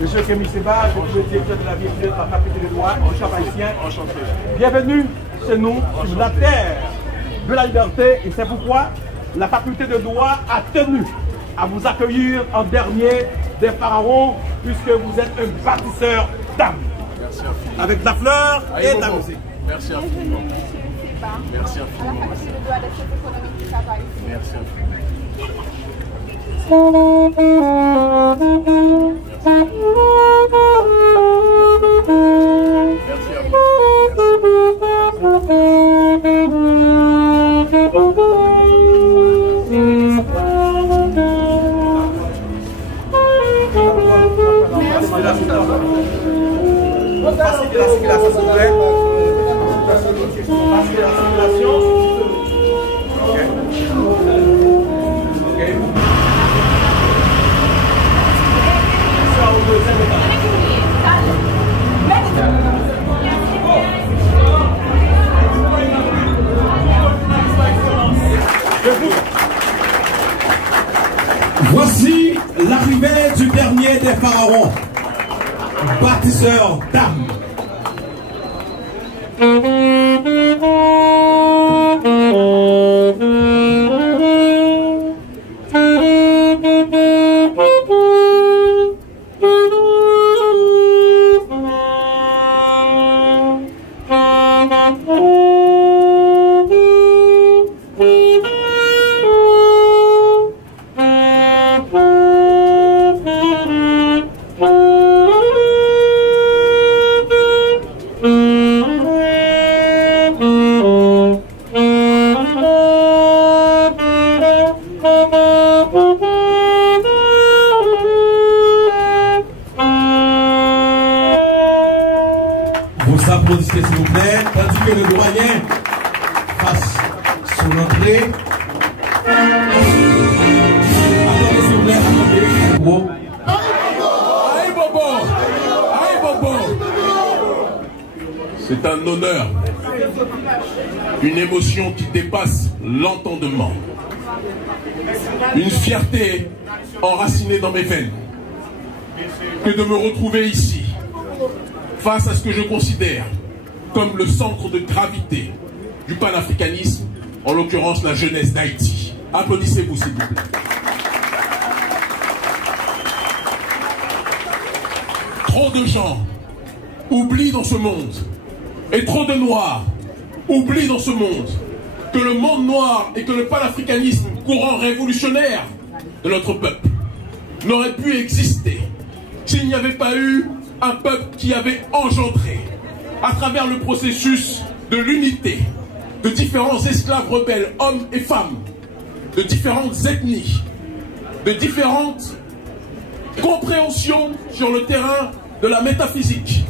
Monsieur Kémy Seba, je suis le directeur de la vie de la faculté de droit en chef haïtien. Enchanté. Bienvenue chez nous, sur la terre de la liberté, et c'est pourquoi la faculté de droit a tenu à vous accueillir en dernier des pharaons, puisque vous êtes un bâtisseur d'âme. Merci infiniment. Avec de la fleur et de la musique. Merci infiniment. Merci infiniment. Merci infiniment. Merci à Voici l'arrivée du dernier des pharaons, bâtisseur d'âme. Vous applaudissez s'il vous plaît, tandis que le doyen fasse son entrée. Attendez s'il vous plaît, attendez. Aïe Bobo! Aïe Bobo! C'est un honneur, une émotion qui dépasse l'entendement, une fierté enracinée dans mes veines, que de me retrouver ici, face à ce que je considère comme le centre de gravité du panafricanisme, en l'occurrence la jeunesse d'Haïti. Applaudissez-vous s'il vous plaît. Trop de gens oublient dans ce monde, et trop de Noirs oublient dans ce monde, que le monde noir et que le panafricanisme, courant révolutionnaire de notre peuple, n'aurait pu exister s'il n'y avait pas eu un peuple qui avait engendré, à travers le processus de l'unité, de différents esclaves rebelles, hommes et femmes, de différentes ethnies, de différentes compréhensions sur le terrain de la métaphysique,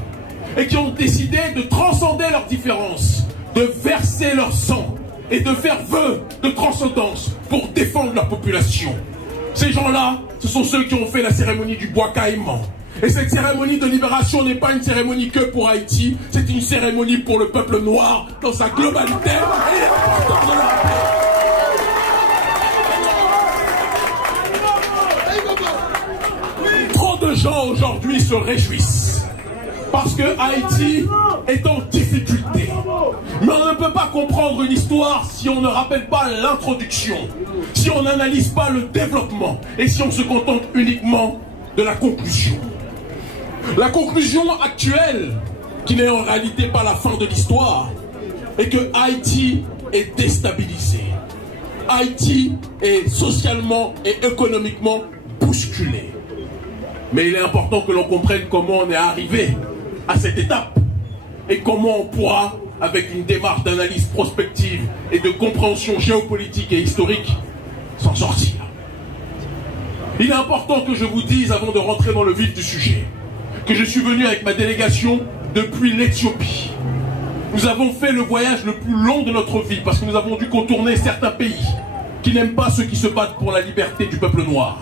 et qui ont décidé de transcender leurs différences, de verser leur sang et de faire vœu de transcendance pour défendre leur population. Ces gens-là, ce sont ceux qui ont fait la cérémonie du bois caïman. Et cette cérémonie de libération n'est pas une cérémonie que pour Haïti, c'est une cérémonie pour le peuple noir dans sa globalité. Et il est important de le rappeler. Trop de gens aujourd'hui se réjouissent parce que Haïti est en difficulté. Mais on ne peut pas comprendre une histoire si on ne rappelle pas l'introduction, si on n'analyse pas le développement et si on se contente uniquement de la conclusion. La conclusion actuelle, qui n'est en réalité pas la fin de l'histoire, est que Haïti est déstabilisé. Haïti est socialement et économiquement bousculé. Mais il est important que l'on comprenne comment on est arrivé à cette étape et comment on pourra, avec une démarche d'analyse prospective et de compréhension géopolitique et historique, s'en sortir. Il est important que je vous dise, avant de rentrer dans le vif du sujet, que je suis venu avec ma délégation depuis l'Éthiopie. Nous avons fait le voyage le plus long de notre vie parce que nous avons dû contourner certains pays qui n'aiment pas ceux qui se battent pour la liberté du peuple noir.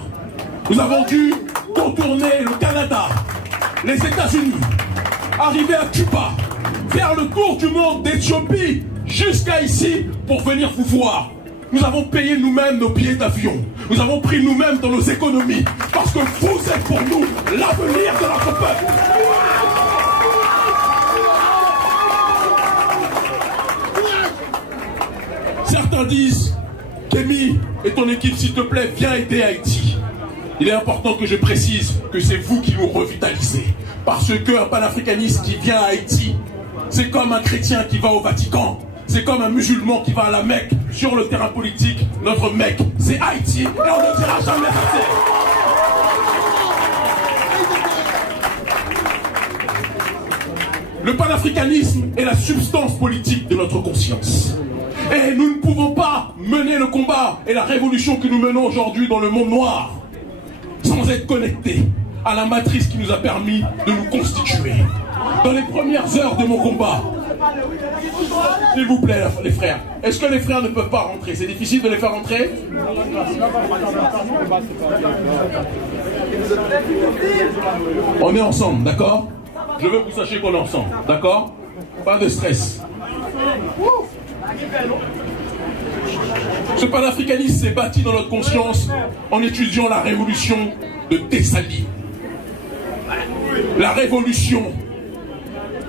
Nous avons dû contourner le Canada, les États-Unis, arriver à Cuba, faire le tour du monde d'Éthiopie jusqu'à ici pour venir vous voir. Nous avons payé nous-mêmes nos billets d'avion. Nous avons pris nous-mêmes dans nos économies. Parce que vous êtes pour nous l'avenir de notre peuple. Certains disent, Kémy et ton équipe, s'il te plaît, viens aider Haïti. Il est important que je précise que c'est vous qui nous revitalisez. Parce qu'un panafricaniste qui vient à Haïti, c'est comme un chrétien qui va au Vatican. C'est comme un musulman qui va à la Mecque. Sur le terrain politique, notre Mecque, c'est Haïti. Et on ne dira jamais assez. Le panafricanisme est la substance politique de notre conscience. Et nous ne pouvons pas mener le combat et la révolution que nous menons aujourd'hui dans le monde noir sans être connectés à la matrice qui nous a permis de nous constituer. Dans les premières heures de mon combat, s'il vous plaît les frères, est-ce que les frères ne peuvent pas rentrer? C'est difficile de les faire rentrer? On est ensemble, d'accord? Je veux que vous sachiez qu'on est ensemble, d'accord? Pas de stress. Ce panafricanisme s'est bâti dans notre conscience en étudiant la révolution de Tessali. La révolution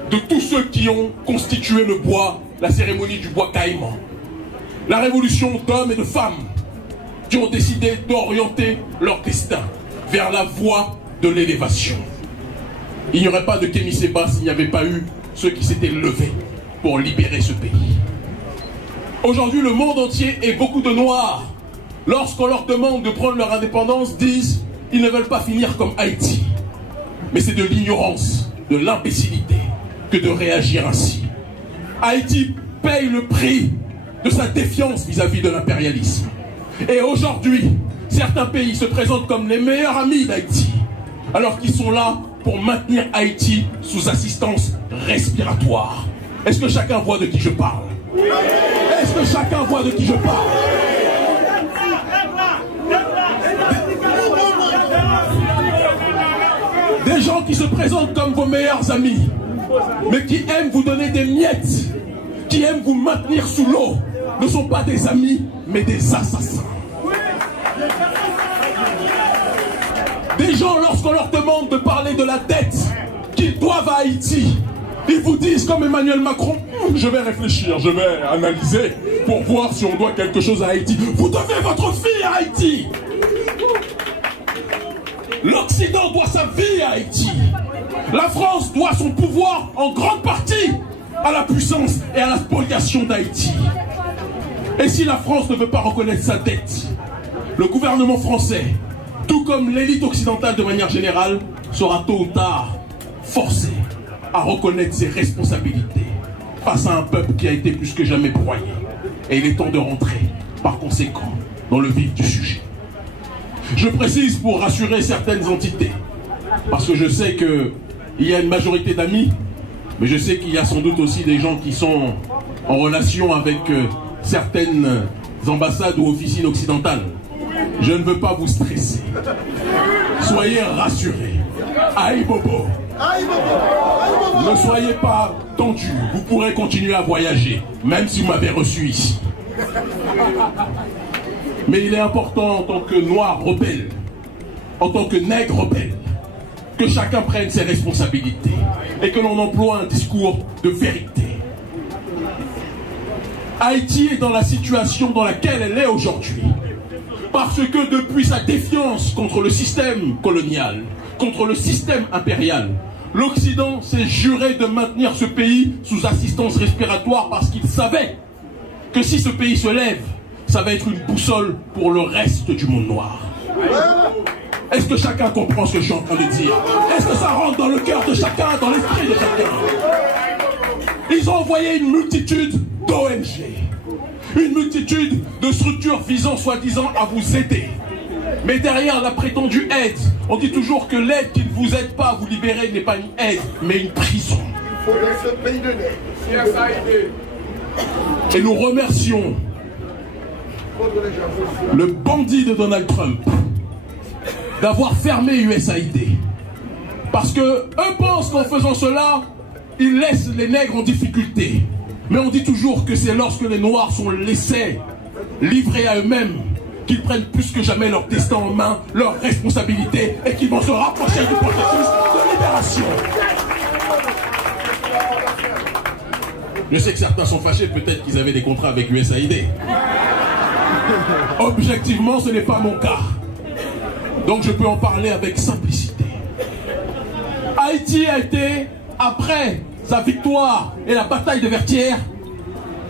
de tous ceux qui ont constitué le bois, la cérémonie du bois caïman. La révolution d'hommes et de femmes qui ont décidé d'orienter leur destin vers la voie de l'élévation. Il n'y aurait pas de Kémy Séba s'il n'y avait pas eu ceux qui s'étaient levés pour libérer ce pays. Aujourd'hui, le monde entier et beaucoup de Noirs, lorsqu'on leur demande de prendre leur indépendance, disent qu'ils ne veulent pas finir comme Haïti. Mais c'est de l'ignorance, de l'imbécilité que de réagir ainsi. Haïti paye le prix de sa défiance vis-à-vis de l'impérialisme. Et aujourd'hui, certains pays se présentent comme les meilleurs amis d'Haïti, alors qu'ils sont là pour maintenir Haïti sous assistance respiratoire. Est-ce que chacun voit de qui je parle? Est-ce que chacun voit de qui je parle? Des gens qui se présentent comme vos meilleurs amis, mais qui aiment vous donner des miettes, qui aiment vous maintenir sous l'eau, ne sont pas des amis, mais des assassins. Des gens, lorsqu'on leur demande de parler de la dette qu'ils doivent à Haïti, ils vous disent comme Emmanuel Macron, je vais réfléchir, je vais analyser pour voir si on doit quelque chose à Haïti. Vous devez votre fille à Haïti. L'Occident doit sa vie à Haïti. La France doit son pouvoir en grande partie à la puissance et à la spoliation d'Haïti. Et si la France ne veut pas reconnaître sa dette, le gouvernement français, tout comme l'élite occidentale de manière générale, sera tôt ou tard forcé à reconnaître ses responsabilités face à un peuple qui a été plus que jamais broyé. Et il est temps de rentrer, par conséquent, dans le vif du sujet. Je précise pour rassurer certaines entités, parce que je sais qu'il y a une majorité d'amis, mais je sais qu'il y a sans doute aussi des gens qui sont en relation avec certaines ambassades ou officines occidentales. Je ne veux pas vous stresser. Soyez rassurés. Aïe Bobo. Ne soyez pas tendus. Vous pourrez continuer à voyager, même si vous m'avez reçu ici. Mais il est important en tant que noir rebelle, en tant que nègre rebelle, que chacun prenne ses responsabilités et que l'on emploie un discours de vérité. Haïti est dans la situation dans laquelle elle est aujourd'hui parce que depuis sa défiance contre le système colonial, contre le système impérial, l'Occident s'est juré de maintenir ce pays sous assistance respiratoire parce qu'il savait que si ce pays se lève, ça va être une boussole pour le reste du monde noir. Est-ce que chacun comprend ce que je suis en train de dire? Est-ce que ça rentre dans le cœur de chacun, dans l'esprit de chacun? Ils ont envoyé une multitude d'ONG, une multitude de structures visant soi-disant à vous aider. Mais derrière la prétendue aide, on dit toujours que l'aide qui ne vous aide pas à vous libérer n'est pas une aide, mais une prison. Il faut laisser le pays de l'aide. Et nous remercions le bandit de Donald Trump d'avoir fermé USAID. Parce que eux pensent qu'en faisant cela, ils laissent les nègres en difficulté. Mais on dit toujours que c'est lorsque les noirs sont laissés livrés à eux-mêmes, qu'ils prennent plus que jamais leur destin en main, leurs responsabilités, et qu'ils vont se rapprocher du processus de libération. Je sais que certains sont fâchés, peut-être qu'ils avaient des contrats avec USAID. Objectivement, ce n'est pas mon cas. Donc je peux en parler avec simplicité. Haïti a été, après sa victoire et la bataille de Vertières,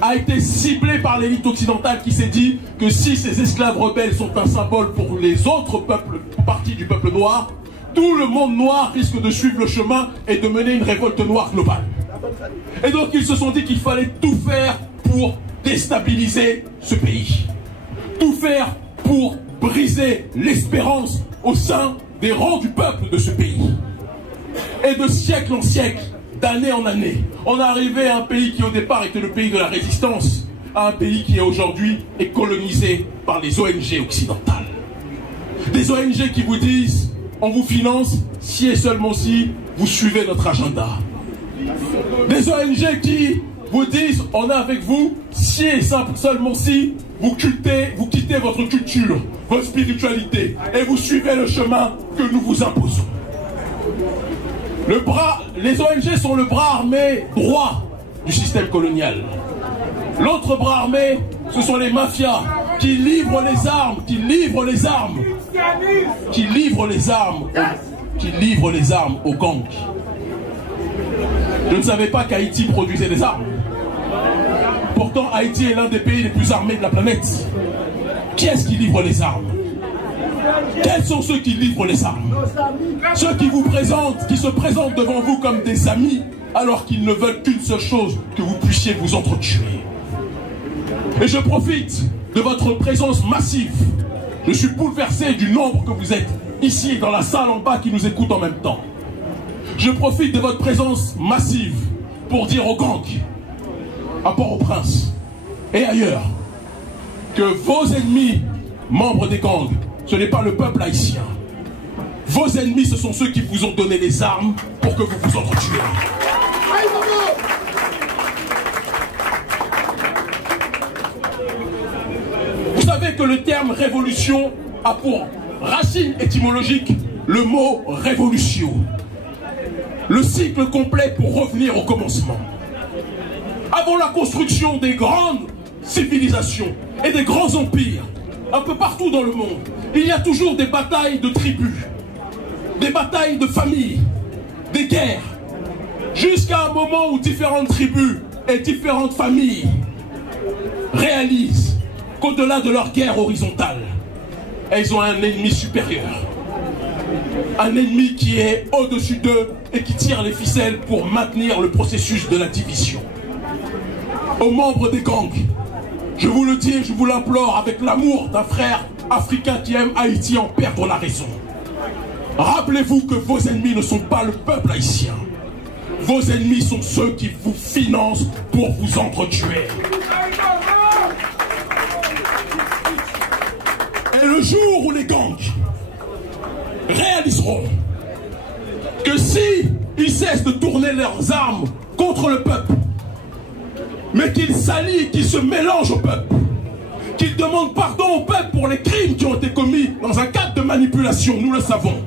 a été ciblé par l'élite occidentale qui s'est dit que si ces esclaves rebelles sont un symbole pour les autres peuples, parties du peuple noir, tout le monde noir risque de suivre le chemin et de mener une révolte noire globale. Et donc ils se sont dit qu'il fallait tout faire pour déstabiliser ce pays. Tout faire pour briser l'espérance au sein des rangs du peuple de ce pays. Et de siècle en siècle, d'année en année, on est arrivé à un pays qui au départ était le pays de la résistance, à un pays qui aujourd'hui est colonisé par les ONG occidentales. Des ONG qui vous disent, on vous finance si et seulement si vous suivez notre agenda. Des ONG qui vous disent, on est avec vous si et seulement si vous quittez votre culture, votre spiritualité, et vous suivez le chemin que nous vous imposons. Les ONG sont le bras armé droit du système colonial. L'autre bras armé, ce sont les mafias qui livrent les armes, qui livrent les armes aux gangs. Je ne savais pas qu'Haïti produisait des armes. Pourtant, Haïti est l'un des pays les plus armés de la planète. Qui est-ce qui livre les armes? Quels sont ceux qui livrent les armes? Ceux qui vous présentent, qui se présentent devant vous comme des amis, alors qu'ils ne veulent qu'une seule chose, que vous puissiez vous entretuer. Et je profite de votre présence massive. Je suis bouleversé du nombre que vous êtes ici, dans la salle en bas, qui nous écoutent en même temps. Je profite de votre présence massive pour dire aux gangs, à Port-au-Prince et ailleurs, que vos ennemis, membres des gangs, ce n'est pas le peuple haïtien. Vos ennemis, ce sont ceux qui vous ont donné les armes pour que vous vous entretuiez. Vous savez que le terme révolution a pour racine étymologique le mot révolution. Le cycle complet pour revenir au commencement. Avant la construction des grandes civilisations et des grands empires, un peu partout dans le monde, il y a toujours des batailles de tribus, des batailles de familles, des guerres, jusqu'à un moment où différentes tribus et différentes familles réalisent qu'au-delà de leur guerre horizontale, elles ont un ennemi supérieur. Un ennemi qui est au-dessus d'eux et qui tire les ficelles pour maintenir le processus de la division. Aux membres des gangs, je vous le dis et je vous l'implore avec l'amour d'un frère africain qui aime Haïti en perdre la raison. Rappelez-vous que vos ennemis ne sont pas le peuple haïtien. Vos ennemis sont ceux qui vous financent pour vous entretuer. Et le jour où les gangs réaliseront que si ils cessent de tourner leurs armes contre le peuple, mais qu'ils s'allient, qu'ils se mélangent au peuple, qu'ils demandent pardon au peuple pour les crimes qui ont été commis dans un cadre de manipulation, nous le savons,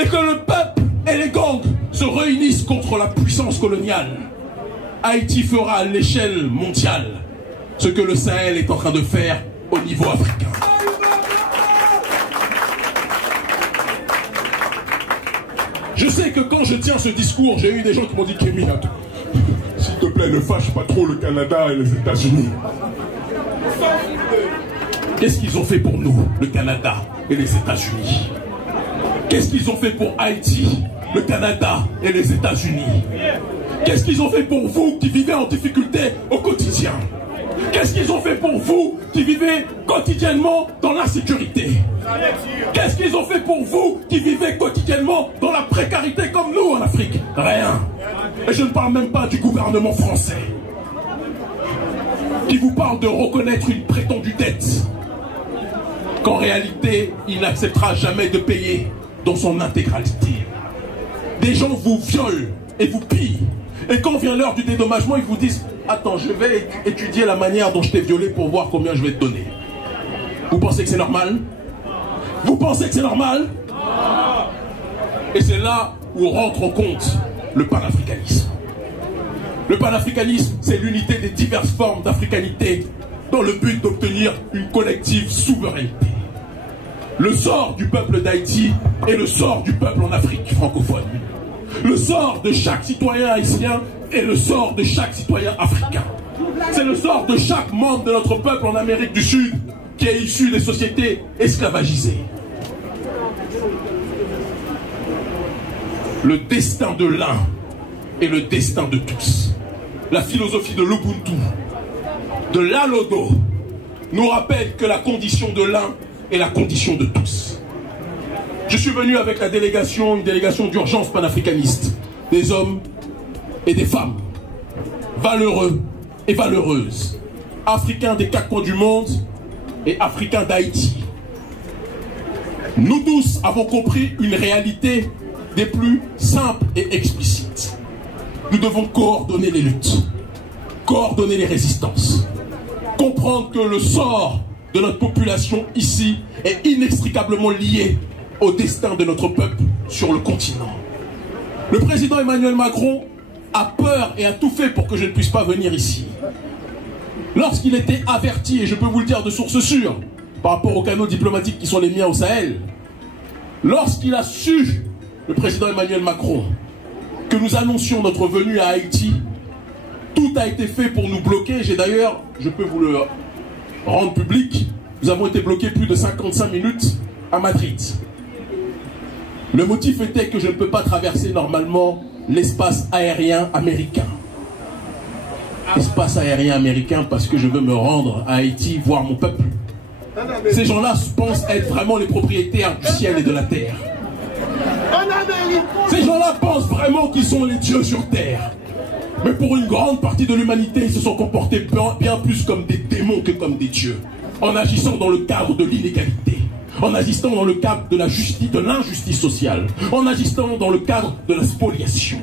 et que le peuple et les gangs se réunissent contre la puissance coloniale, Haïti fera à l'échelle mondiale ce que le Sahel est en train de faire au niveau africain. Je sais que quand je tiens ce discours, j'ai eu des gens qui m'ont dit « Kémy, s'il te plaît, ne fâche pas trop le Canada et les États-Unis. » Qu'est-ce qu'ils ont fait pour nous, le Canada et les États-Unis? Qu'est-ce qu'ils ont fait pour Haïti, le Canada et les États-Unis? Qu'est-ce qu'ils ont fait pour vous qui vivez en difficulté au quotidien? Qu'est-ce qu'ils ont fait pour vous qui vivez quotidiennement dans l'insécurité? Qu'est-ce qu'ils ont fait pour vous qui vivez quotidiennement dans la précarité comme nous en Afrique? Rien. Et je ne parle même pas du gouvernement français qui vous parle de reconnaître une prétendue dette qu'en réalité il n'acceptera jamais de payer dans son intégralité. Des gens vous violent et vous pillent. Et quand vient l'heure du dédommagement, ils vous disent attends, je vais étudier la manière dont je t'ai violé pour voir combien je vais te donner. Vous pensez que c'est normal? Vous pensez que c'est normal? Et c'est là où rentre en compte le panafricanisme. Le panafricanisme, c'est l'unité des diverses formes d'africanité dans le but d'obtenir une collective souveraineté. Le sort du peuple d'Haïti est le sort du peuple en Afrique francophone. Le sort de chaque citoyen haïtien est le sort de chaque citoyen africain. C'est le sort de chaque membre de notre peuple en Amérique du Sud qui est issu des sociétés esclavagisées. Le destin de l'un est le destin de tous. La philosophie de l'Ubuntu, de l'Alodo, nous rappelle que la condition de l'un est la condition de tous. Je suis venu avec une délégation d'urgence panafricaniste, des hommes et des femmes, valeureux et valeureuses, africains des quatre coins du monde et africains d'Haïti. Nous tous avons compris une réalité des plus simples et explicites. Nous devons coordonner les luttes, coordonner les résistances, comprendre que le sort de notre population ici est inextricablement lié au destin de notre peuple sur le continent. Le président Emmanuel Macron a peur et a tout fait pour que je ne puisse pas venir ici. Lorsqu'il était averti, et je peux vous le dire de source sûre, par rapport aux canaux diplomatiques qui sont les miens au Sahel, lorsqu'il a su, le président Emmanuel Macron, que nous annoncions notre venue à Haïti, tout a été fait pour nous bloquer. J'ai d'ailleurs, je peux vous le rendre public, nous avons été bloqués plus de 55 minutes à Madrid. Le motif était que je ne peux pas traverser normalement l'espace aérien américain. Espace aérien américain parce que je veux me rendre à Haïti voir mon peuple. Ces gens-là pensent être vraiment les propriétaires du ciel et de la terre. Ces gens-là pensent vraiment qu'ils sont les dieux sur terre. Mais pour une grande partie de l'humanité, ils se sont comportés bien plus comme des démons que comme des dieux, en agissant dans le cadre de l'inégalité, en agissant dans le cadre de la justice, de l'injustice sociale, en agissant dans le cadre de la spoliation.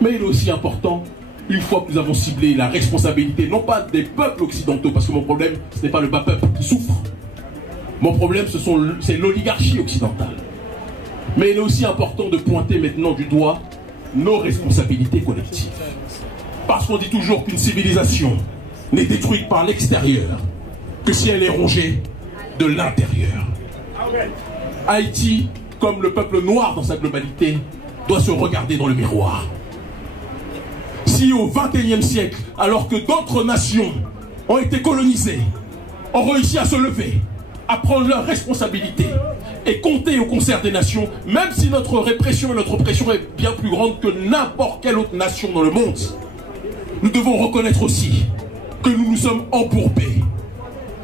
Mais il est aussi important, une fois que nous avons ciblé la responsabilité, non pas des peuples occidentaux, parce que mon problème, ce n'est pas le bas peuple qui souffre. Mon problème, c'est l'oligarchie occidentale. Mais il est aussi important de pointer maintenant du doigt nos responsabilités collectives. Parce qu'on dit toujours qu'une civilisation n'est détruite par l'extérieur que si elle est rongée de l'intérieur. Haïti, comme le peuple noir dans sa globalité, doit se regarder dans le miroir. Si au XXIe siècle, alors que d'autres nations ont été colonisées, ont réussi à se lever, à prendre leurs responsabilités et compter au concert des nations, même si notre répression et notre oppression est bien plus grande que n'importe quelle autre nation dans le monde, nous devons reconnaître aussi que nous nous sommes embourbés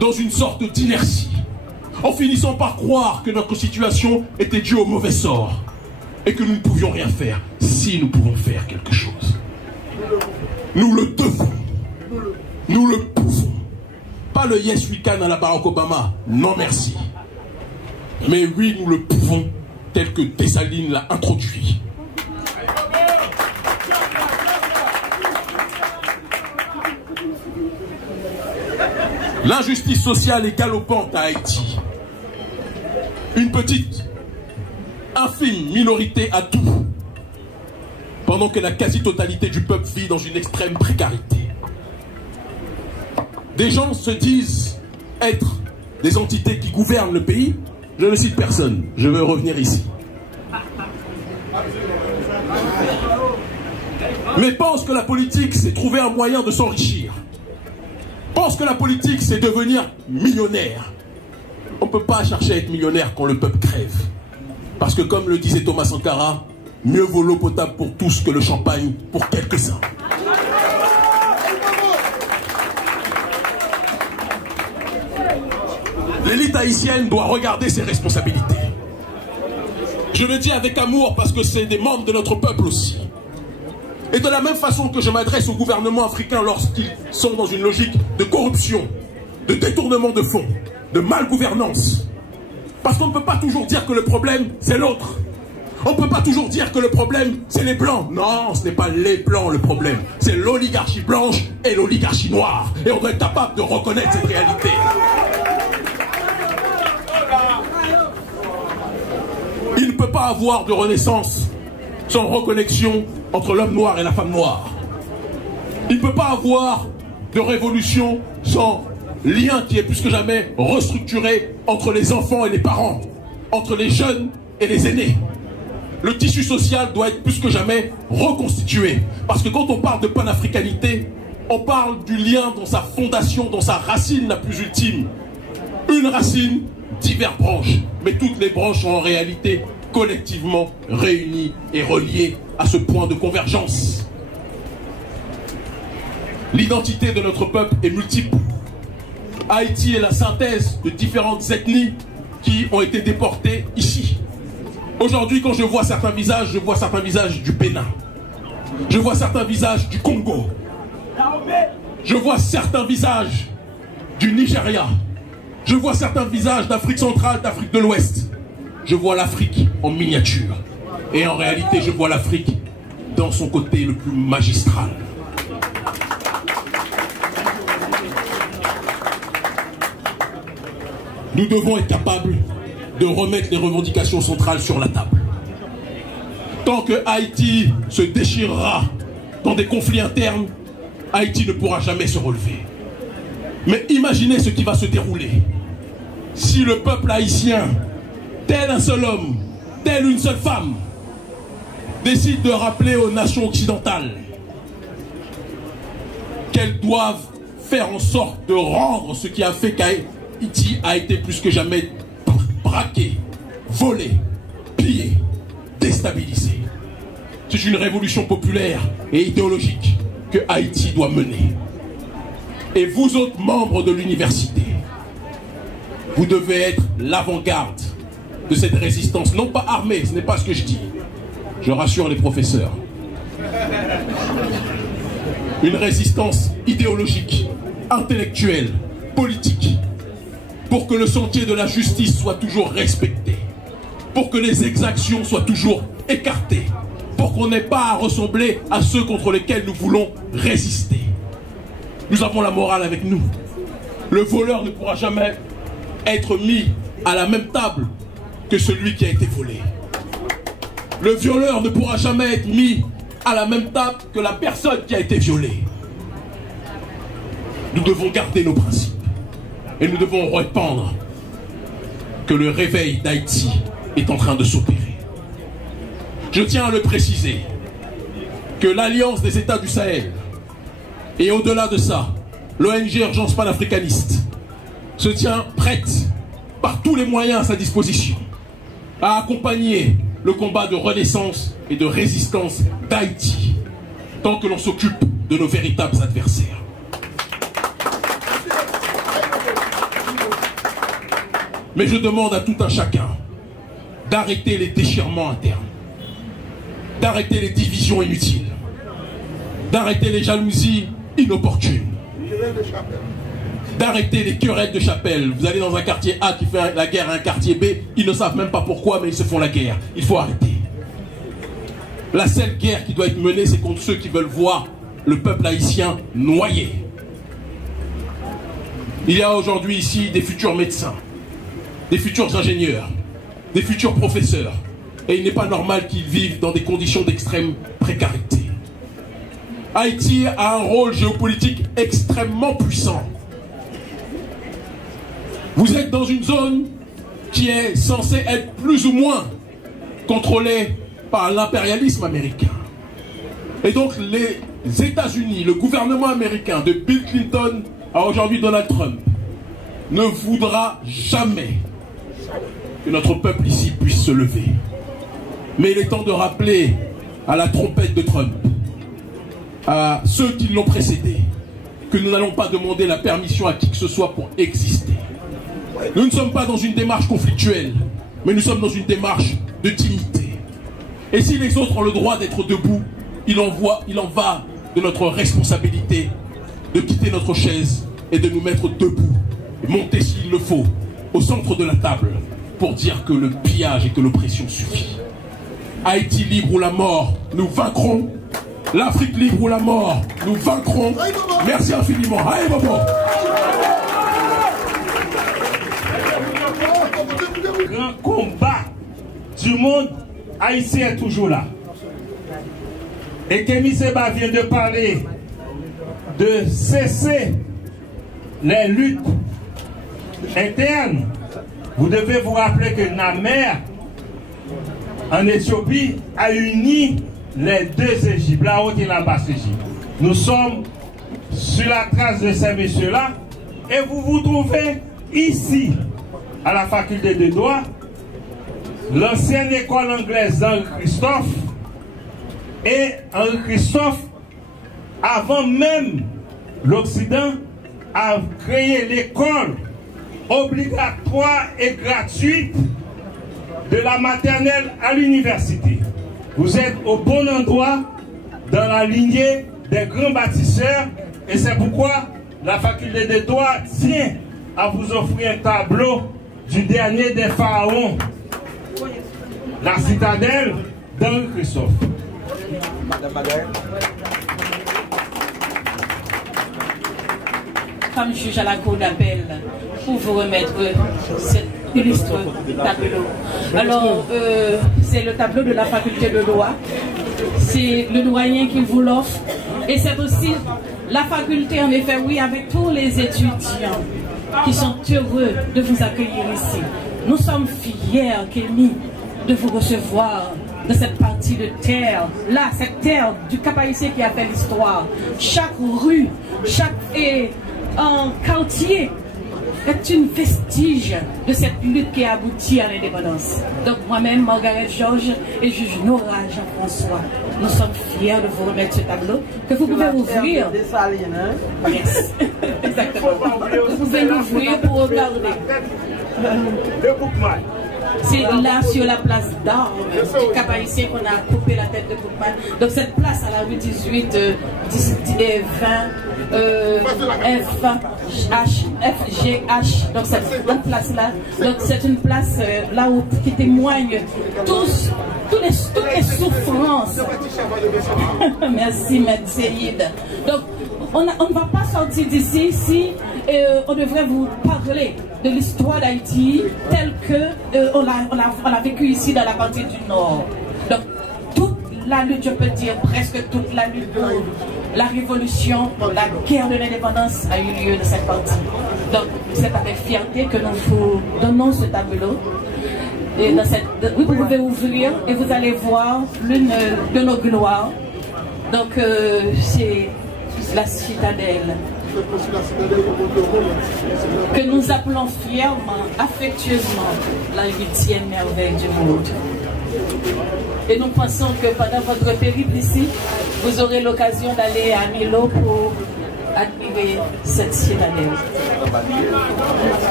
dans une sorte d'inertie, en finissant par croire que notre situation était due au mauvais sort et que nous ne pouvions rien faire. Si nous pouvons faire quelque chose, nous le devons, nous le pouvons. Pas le yes we can à la Barack Obama, non merci. Mais oui, nous le pouvons, tel que Dessalines l'a introduit. L'injustice sociale est galopante à Haïti. Une petite, infime minorité a tout, pendant que la quasi-totalité du peuple vit dans une extrême précarité. Des gens se disent être des entités qui gouvernent le pays. Je ne cite personne, je veux revenir ici. Mais pensent que la politique, c'est trouver un moyen de s'enrichir. Pensent que la politique, c'est devenir millionnaire. On ne peut pas chercher à être millionnaire quand le peuple crève. Parce que comme le disait Thomas Sankara, mieux vaut l'eau potable pour tous que le champagne pour quelques-uns. L'élite haïtienne doit regarder ses responsabilités. Je le dis avec amour parce que c'est des membres de notre peuple aussi. Et de la même façon que je m'adresse au gouvernement africain lorsqu'ils sont dans une logique de corruption, de détournement de fonds, de malgouvernance. Parce qu'on ne peut pas toujours dire que le problème, c'est l'autre. On ne peut pas toujours dire que le problème, c'est les Blancs. Non, ce n'est pas les Blancs le problème. C'est l'oligarchie blanche et l'oligarchie noire. Et on doit être capable de reconnaître cette réalité. Il ne peut pas avoir de renaissance sans reconnexion entre l'homme noir et la femme noire. Il ne peut pas avoir de révolution sans lien qui est plus que jamais restructuré entre les enfants et les parents, entre les jeunes et les aînés. Le tissu social doit être plus que jamais reconstitué. Parce que quand on parle de panafricanité, on parle du lien dans sa fondation, dans sa racine la plus ultime. Une racine, diverses branches. Mais toutes les branches sont en réalité collectivement réunies et reliées à ce point de convergence. L'identité de notre peuple est multiple. Haïti est la synthèse de différentes ethnies qui ont été déportées ici. Aujourd'hui, quand je vois certains visages du Bénin. Je vois certains visages du Congo. Je vois certains visages du Nigeria. Je vois certains visages d'Afrique centrale, d'Afrique de l'Ouest. Je vois l'Afrique en miniature. Et en réalité, je vois l'Afrique dans son côté le plus magistral. Nous devons être capables de remettre les revendications centrales sur la table. Tant que Haïti se déchirera dans des conflits internes, Haïti ne pourra jamais se relever. Mais imaginez ce qui va se dérouler si le peuple haïtien, tel un seul homme, telle une seule femme, décide de rappeler aux nations occidentales qu'elles doivent faire en sorte de rendre ce qui a fait qu'Haïti a été plus que jamais braqué, volé, pillé, déstabilisé. C'est une révolution populaire et idéologique que Haïti doit mener. Et vous autres membres de l'université, vous devez être l'avant-garde de cette résistance, non pas armée, ce n'est pas ce que je dis. Je rassure les professeurs. Une résistance idéologique, intellectuelle, politique, pour que le sentier de la justice soit toujours respecté, pour que les exactions soient toujours écartées, pour qu'on n'ait pas à ressembler à ceux contre lesquels nous voulons résister. Nous avons la morale avec nous. Le voleur ne pourra jamais être mis à la même table que celui qui a été volé. Le violeur ne pourra jamais être mis à la même table que la personne qui a été violée. Nous devons garder nos principes. Et nous devons répandre que le réveil d'Haïti est en train de s'opérer. Je tiens à le préciser, que l'Alliance des États du Sahel, et au-delà de ça, l'ONG Urgence panafricaniste, se tient prête, par tous les moyens à sa disposition, à accompagner le combat de renaissance et de résistance d'Haïti, tant que l'on s'occupe de nos véritables adversaires. Mais je demande à tout un chacun d'arrêter les déchirements internes, d'arrêter les divisions inutiles, d'arrêter les jalousies inopportunes, d'arrêter les querelles de chapelle. Vous allez dans un quartier A qui fait la guerre à un quartier B, ils ne savent même pas pourquoi, mais ils se font la guerre. Il faut arrêter. La seule guerre qui doit être menée, c'est contre ceux qui veulent voir le peuple haïtien noyé. Il y a aujourd'hui ici des futurs médecins, des futurs ingénieurs, des futurs professeurs. Et il n'est pas normal qu'ils vivent dans des conditions d'extrême précarité. Haïti a un rôle géopolitique extrêmement puissant. Vous êtes dans une zone qui est censée être plus ou moins contrôlée par l'impérialisme américain. Et donc les États-Unis, le gouvernement américain de Bill Clinton à aujourd'hui Donald Trump, ne voudra jamais que notre peuple ici puisse se lever. Mais il est temps de rappeler à la trompette de Trump, à ceux qui l'ont précédé, que nous n'allons pas demander la permission à qui que ce soit pour exister. Nous ne sommes pas dans une démarche conflictuelle, mais nous sommes dans une démarche de dignité. Et si les autres ont le droit d'être debout, il en va de notre responsabilité de quitter notre chaise et de nous mettre debout, et monter s'il le faut, au centre de la table, pour dire que le pillage et que l'oppression suffit. Haïti libre ou la mort, nous vaincrons. L'Afrique libre ou la mort, nous vaincrons. Merci infiniment. Allez, maman. Grand combat du monde, Haïti est toujours là. Et Kémy Seba vient de parler de cesser les luttes internes. Vous devez vous rappeler que Namer, en Éthiopie, a uni les deux Égyptes, la haute et la basse Égypte. Nous sommes sur la trace de ces messieurs-là et vous vous trouvez ici, à la faculté de droit, l'ancienne école anglaise d'Henri Christophe. Et Henri Christophe, avant même l'Occident, a créé l'école obligatoire et gratuite de la maternelle à l'université. Vous êtes au bon endroit dans la lignée des grands bâtisseurs et c'est pourquoi la faculté de droit tient à vous offrir un tableau du dernier des pharaons, la citadelle d'Henri Christophe. Comme juge à la cour d'appel, pour vous remettre cet illustre tableau. Alors, c'est le tableau de la faculté de droit. C'est le doyen qui vous l'offre. Et c'est aussi la faculté, en effet, oui, avec tous les étudiants qui sont heureux de vous accueillir ici. Nous sommes fiers, Kémy, de vous recevoir de cette partie de terre, là, cette terre du Cap-Haïtien qui a fait l'histoire. Chaque rue, chaque quartier est une vestige de cette lutte qui a abouti à l'indépendance. Donc moi-même, Margaret Georges et juge Nora Jean-François, nous sommes fiers de vous remettre ce tableau que vous pouvez ouvrir. Yes. Exactement. Vous pouvez l'ouvrir pour regarder. C'est là sur la place d'Armes du Cap-Haïtien qu'on a coupé la tête de Boukman. Donc cette place à la rue 18, 20, FGH, donc cette place-là, donc c'est une place là où qui témoigne toutes les souffrances. Merci, Maître Seyid. Donc on ne va pas sortir d'ici si on devrait vous parler de l'histoire d'Haïti telle que on l'a vécu ici dans la partie du Nord. Donc toute la lutte, je peux dire presque toute la lutte pour la révolution, la guerre de l'indépendance a eu lieu de cette partie. Donc c'est avec fierté que nous vous donnons ce tableau. Et dans vous pouvez ouvrir et vous allez voir l'une de nos gloires. Donc c'est la citadelle que nous appelons fièrement, affectueusement la 8e merveille du monde. Et nous pensons que pendant votre périple ici, vous aurez l'occasion d'aller à Milo pour admirer cette citadelle.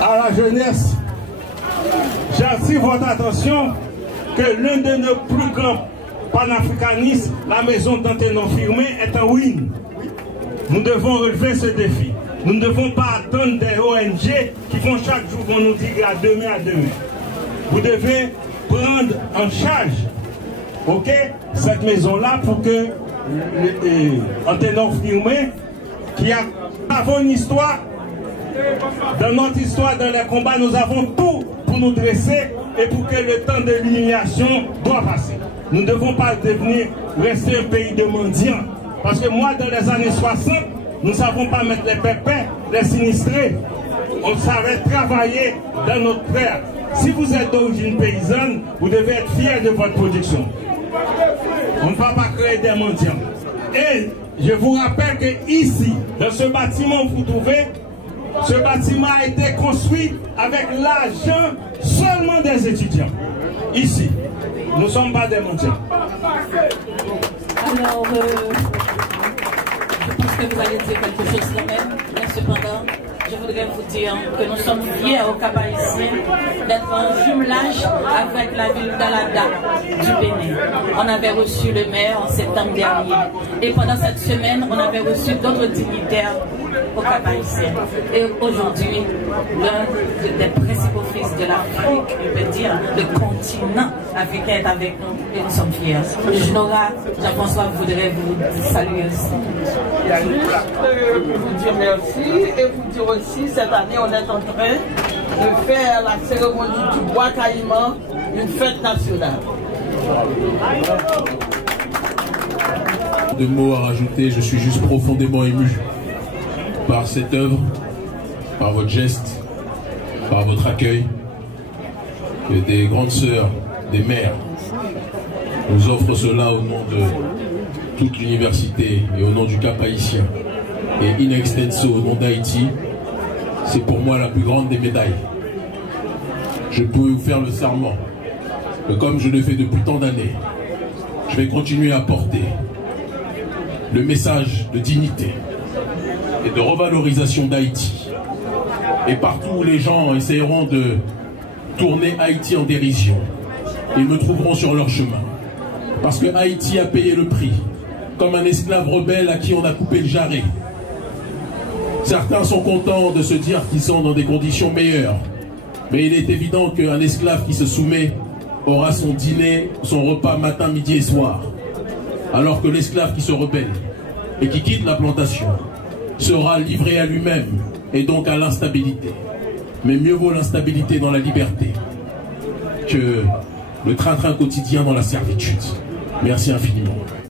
À la jeunesse, j'attire votre attention que l'un de nos plus grands panafricanistes, la maison d'Anténon Firmé, est en ruine. Nous devons relever ce défi. Nous ne devons pas attendre des ONG qui vont chaque jour vont nous dire à demain, à demain. Vous devez prendre en charge, ok, cette maison-là pour que Anténon Firmé, qui a une histoire, dans notre histoire, dans les combats, nous avons tout pour nous dresser et pour que le temps de l'humiliation doit passer. Nous ne devons pas rester un pays de mendiants. Parce que moi, dans les années 60, nous ne savons pas mettre les pépins, les sinistrés. On savait travailler dans notre terre. Si vous êtes d'origine paysanne, vous devez être fiers de votre production. On ne va pas créer des mendiants. Et je vous rappelle que ici, dans ce bâtiment que vous trouvez, ce bâtiment a été construit avec l'argent seulement des étudiants. Ici. Nous ne sommes pas des mendiants. Alors, je pense que vous allez dire quelque chose quand même, mais cependant, je voudrais vous dire que nous sommes fiers au Cap-Haïtien d'être en jumelage avec la ville d'Alada du Bénin. On avait reçu le maire en septembre dernier. Et pendant cette semaine, on avait reçu d'autres dignitaires au Cap-Haïtien. Et aujourd'hui, l'un des principaux fils de l'Afrique, on peut dire, le continent africain est avec nous et nous sommes fiers. Nora, Jean-François voudrait vous saluer aussi. Pour vous dire merci et vous dire aussi, cette année, on est en train de faire la cérémonie du bois caïman, une fête nationale. De mots à rajouter, je suis juste profondément ému par cette œuvre, par votre geste, par votre accueil, que des grandes sœurs, des mères nous offrent cela au nom de toute l'université et au nom du Cap haïtien et in extenso au nom d'Haïti. C'est pour moi la plus grande des médailles. Je peux vous faire le serment que comme je le fais depuis tant d'années, je vais continuer à porter le message de dignité et de revalorisation d'Haïti. Et partout où les gens essaieront de tourner Haïti en dérision, ils me trouveront sur leur chemin. Parce que Haïti a payé le prix, comme un esclave rebelle à qui on a coupé le jarret. Certains sont contents de se dire qu'ils sont dans des conditions meilleures. Mais il est évident qu'un esclave qui se soumet aura son dîner, son repas matin, midi et soir. Alors que l'esclave qui se rebelle et qui quitte la plantation sera livré à lui-même et donc à l'instabilité. Mais mieux vaut l'instabilité dans la liberté que le train-train quotidien dans la servitude. Merci infiniment.